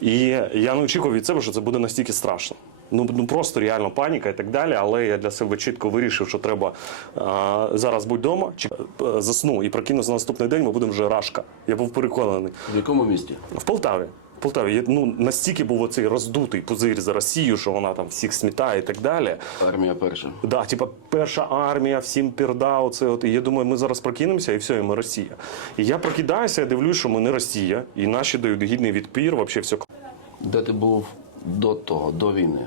І я не очікував від себе, що це буде настільки страшно. Ну, ну просто реально паніка і так далі. Але я для себе чітко вирішив, що треба а, зараз будь вдома, чи е, засну і прокинуся на наступний день, ми будемо вже рашка. Я був переконаний. В якому місті? В Полтаві. В Полтаві я, ну, настільки був оцей роздутий пузир за Росію, що вона там всіх смітає і так далі. Армія перша. Да, типа перша армія, всім пірда. Оце от. І я думаю, ми зараз прокинемося і все, і ми Росія. І я прокидаюся, я дивлюсь, що ми не Росія, і наші дають гідний відпір, взагалі все Де ти був до того, до війни?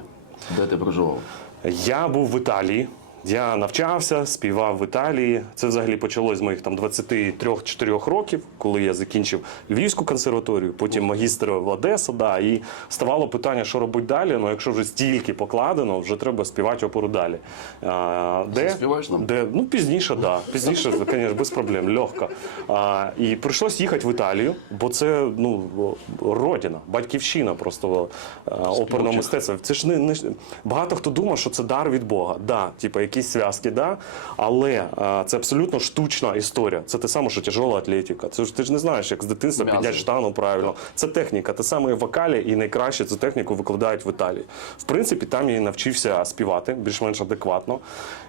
Де ти проживав? Я був в Італії. Я навчався, співав в Італії. Це взагалі почалось з моїх там 23-4 років, коли я закінчив Львівську консерваторію, потім магістр в Одеса. Да, і ставало питання, що робити далі. Ну, якщо вже стільки покладено, вже треба співати оперу далі. А, де, Заспіваєш нам? де, ну, пізніше, так. Да. Пізніше, звісно, без проблем, легко. А, і прийшлось їхати в Італію, бо це ну, родина, батьківщина просто оперного мистецтва. Це ж не, не багато хто думає, що це дар від Бога. Да, типу, якісь зв'язки, да. Але а, це абсолютно штучна історія. Це те саме, що тяжела атлетика. Це ж ти ж не знаєш, як з дитинства підняти штангу правильно. Це техніка. Те саме вокалі, і найкраще цю техніку викладають в Італії. В принципі, там я і навчився співати більш-менш адекватно.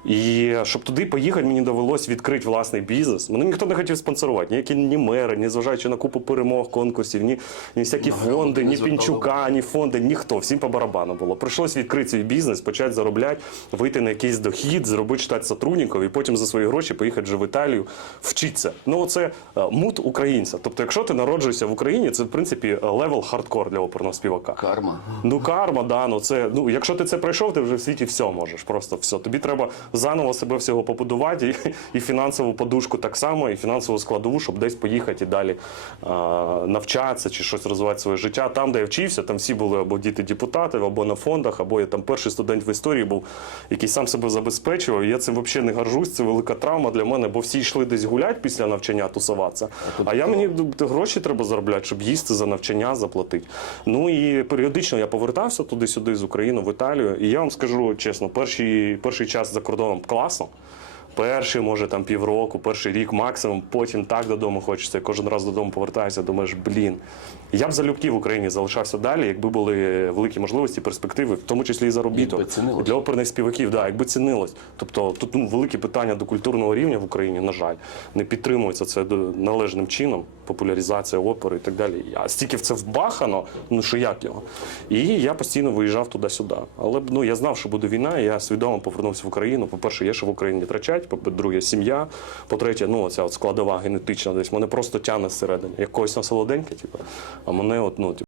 І щоб туди поїхати, мені довелось відкрити власний бізнес. Мене ніхто не хотів спонсорувати, ніякі ні мери, ні зважаючи на купу перемог, конкурсів, ні, ні всякі Нагороди фонди, ні Пінчука, ні фонди, ніхто. Всім по барабану було. Прийшлось відкрити свій бізнес, почати заробляти, вийти на якийсь дохід, зробити штат сотрудників і потім за свої гроші поїхати вже в Італію вчитися. Ну, це мут українця. Тобто, якщо ти народжуєшся в Україні, це в принципі левел хардкор для оперного співака. Карма. Ну, карма, да, ну це ну, якщо ти це пройшов, ти вже в світі все можеш. Просто все. Тобі треба заново себе всього побудувати, і, і фінансову подушку так само, і фінансову складову, щоб десь поїхати і далі а, навчатися чи щось розвивати своє життя. Там, де я вчився, там всі були або діти депутатів, або на фондах, або я там перший студент в історії був, який сам себе забезпечував. Я цим взагалі не горжусь. Це велика травма для мене, бо всі йшли десь гуляти після навчання, тусуватися. А я мені гроші треба заробляти, щоб їсти за навчання, заплатити. Ну і періодично я повертався туди-сюди з України в Італію. І я вам скажу чесно, перший, перший час за кордоном класно. Перший, може, там півроку, перший рік максимум, потім так додому хочеться. Я кожен раз додому повертаюся, думаєш, блін. Я б залюбки в Україні залишався далі, якби були великі можливості, перспективи, в тому числі і заробіток. Для оперних співаків, да, якби цінилось. Тобто тут ну, великі питання до культурного рівня в Україні, на жаль, не підтримується це належним чином, популяризація опери і так далі. А стільки в це вбахано, ну що як його. І я постійно виїжджав туди-сюди. Але ну, я знав, що буде війна, і я свідомо повернувся в Україну. По-перше, є що в Україні втрачать, по-друге, сім'я. По-третє, ну ця от складова генетична десь мене просто тяне зсередини. Як когось на солоденьке, типу, а мене от, ну, типу,